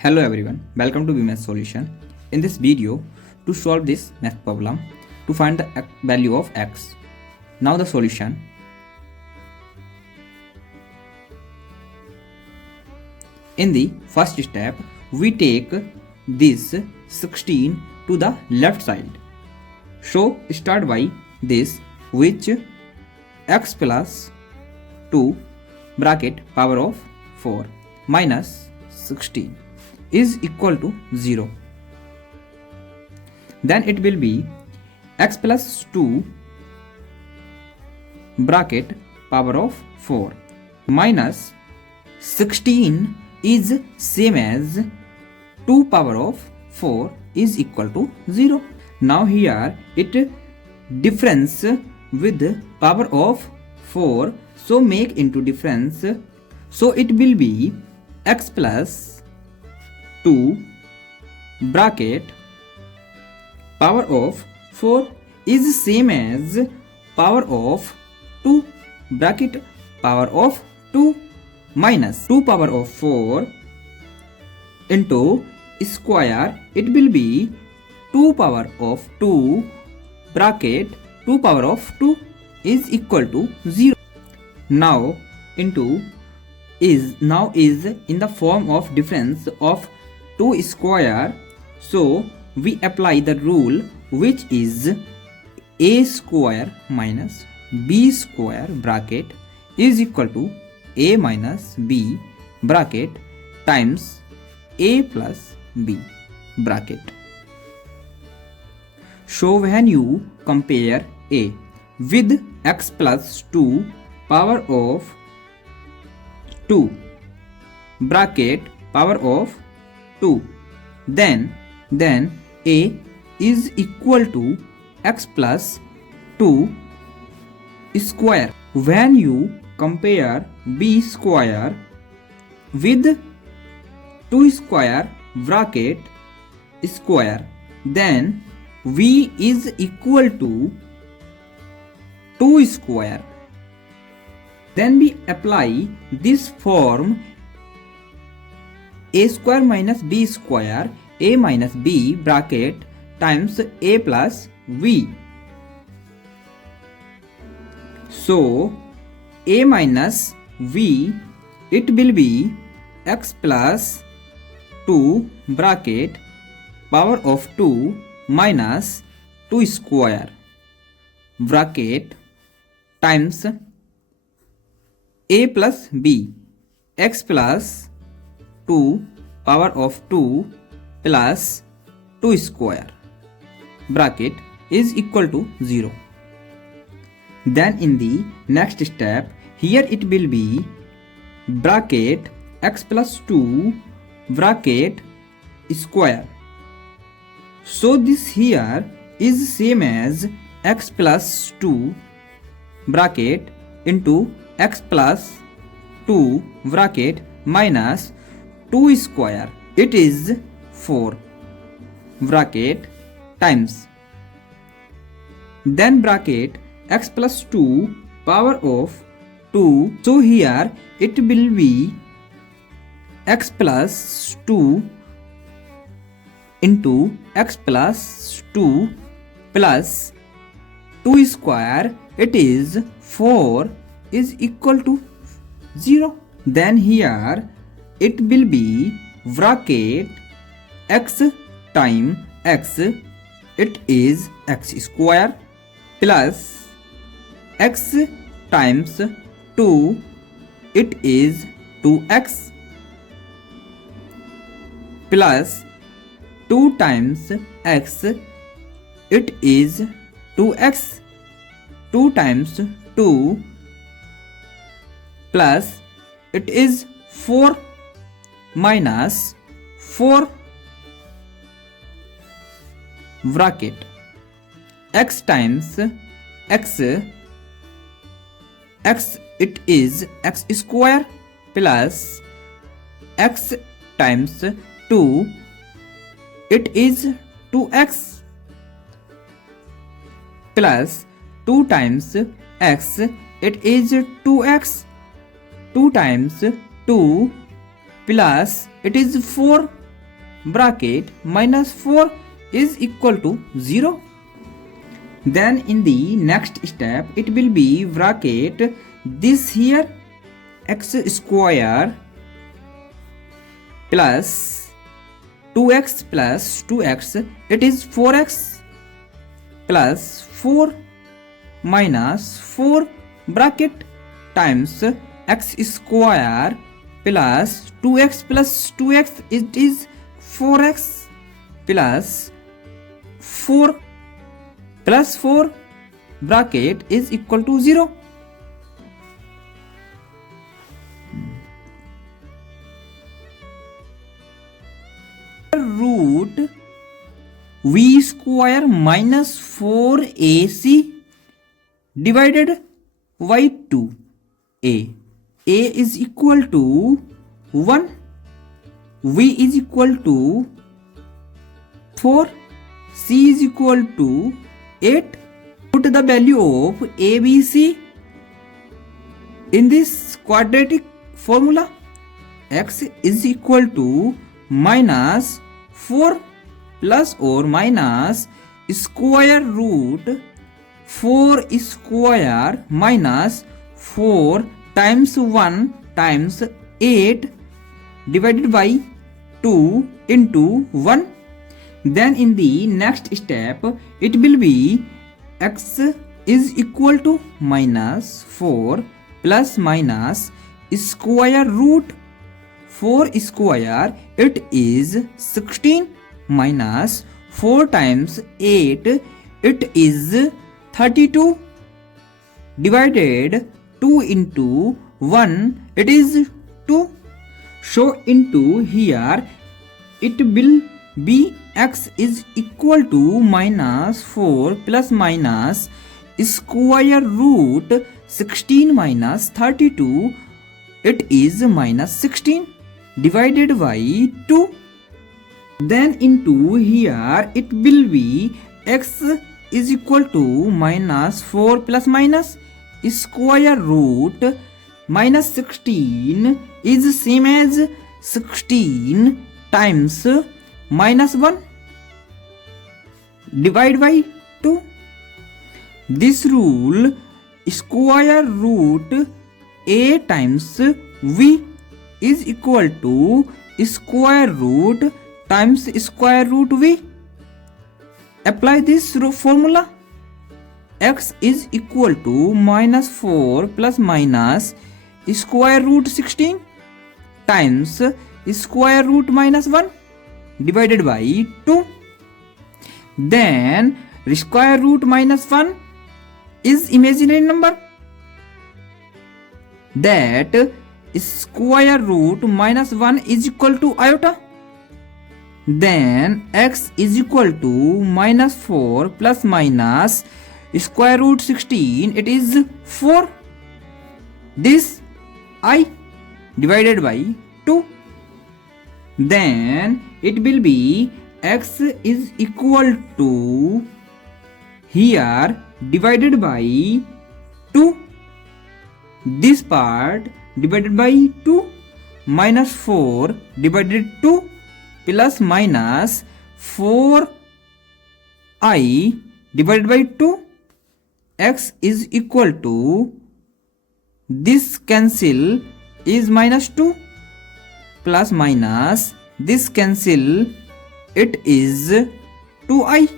Hello everyone, welcome to BMath Solution. In this video, to solve this math problem, to find the value of x. Now the solution. In the first step, we take this 16 to the left side. So start by this, which x plus 2 bracket power of 4 minus 16 is equal to 0. Then it will be x plus 2 bracket power of 4 minus 16 is same as 2 power of 4 is equal to 0. Now here it difference with power of 4, so make into difference, so it will be x plus 2 bracket power of 4 is same as power of 2 bracket power of 2 minus 2 power of 4 into square, it will be 2 power of 2 bracket 2 power of 2 is equal to 0. Now into is in the form of difference of 2 square, so we apply the rule, which is a square minus b square bracket is equal to a minus b bracket times a plus b bracket. So when you compare a with x plus 2 power of 2 bracket power of 2, then a is equal to x plus 2 square. When you compare b square with 2 square bracket square, then v is equal to 2 square. Then we apply this form a square minus b square, a minus b bracket times a plus v. So a minus v, it will be x plus 2 bracket power of 2 minus 2 square bracket times a plus b, x plus 2 power of 2 plus 2 square bracket is equal to 0. Then in the next step, here it will be bracket x plus 2 bracket square. So this here is same as x plus 2 bracket into x plus 2 bracket minus 2 square, it is 4 bracket times, then bracket x plus 2 power of 2, so here it will be x plus 2 into x plus 2 plus 2 square, it is 4 is equal to 0. Then here it will be bracket x time x, it is x square plus x times 2, it is 2x plus 2 times x, it is 2x, 2 times 2 plus it is 4 minus 4 bracket x times x, x it is x square plus x times 2, it is 2x plus 2 times x, it is 2x, 2 times 2 plus it is 4 bracket minus 4 is equal to 0. Then in the next step it will be bracket this here x square plus 2x plus 2x, it is 4x plus 4 minus 4 bracket times x square plus 2x plus 2x, it is 4x plus 4 plus 4 bracket is equal to 0. Root v square minus 4ac divided by 2a. A is equal to 1, v is equal to 4, c is equal to 8. Put the value of ABC in this quadratic formula. X is equal to minus 4 plus or minus square root 4 square minus 4 times 1 times 8 divided by 2 into 1. Then in the next step it will be x is equal to minus 4 plus minus square root 4 square, it is 16 minus 4 times 8, it is 32 divided 2 into 1, it is 2. So into here it will be x is equal to minus 4 plus minus square root 16 minus 32, it is minus 16 divided by 2. Then into here it will be x is equal to minus 4 plus minus square root minus 16 is same as 16 times minus 1 divide by 2. This rule square root a times v is equal to square root times square root v. Apply this formula. X is equal to minus 4 plus minus square root 16 times square root minus 1 divided by 2. Then square root minus 1 is imaginary number, that square root minus 1 is equal to iota. Then x is equal to minus 4 plus minus square root 16, it is 4. This I divided by 2. Then it will be x is equal to here divided by 2. This part divided by 2 minus 4 divided 2 plus minus 4I divided by 2. X is equal to this cancel is minus 2 plus minus this cancel, it is 2I.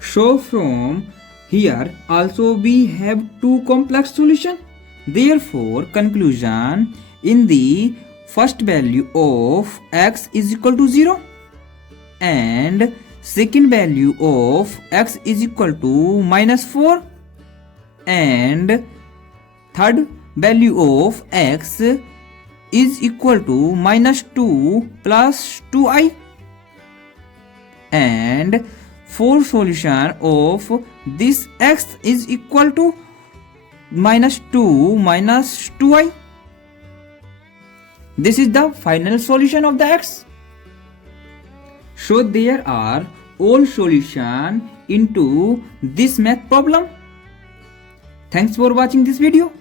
So from here also we have two complex solution. Therefore conclusion, in the first value of x is equal to 0 and second value of x is equal to minus 4 and third value of x is equal to minus 2 plus 2I, and fourth solution of this x is equal to minus 2 minus 2I. This is the final solution of the x. So there are all solutions into this math problem. Thanks for watching this video.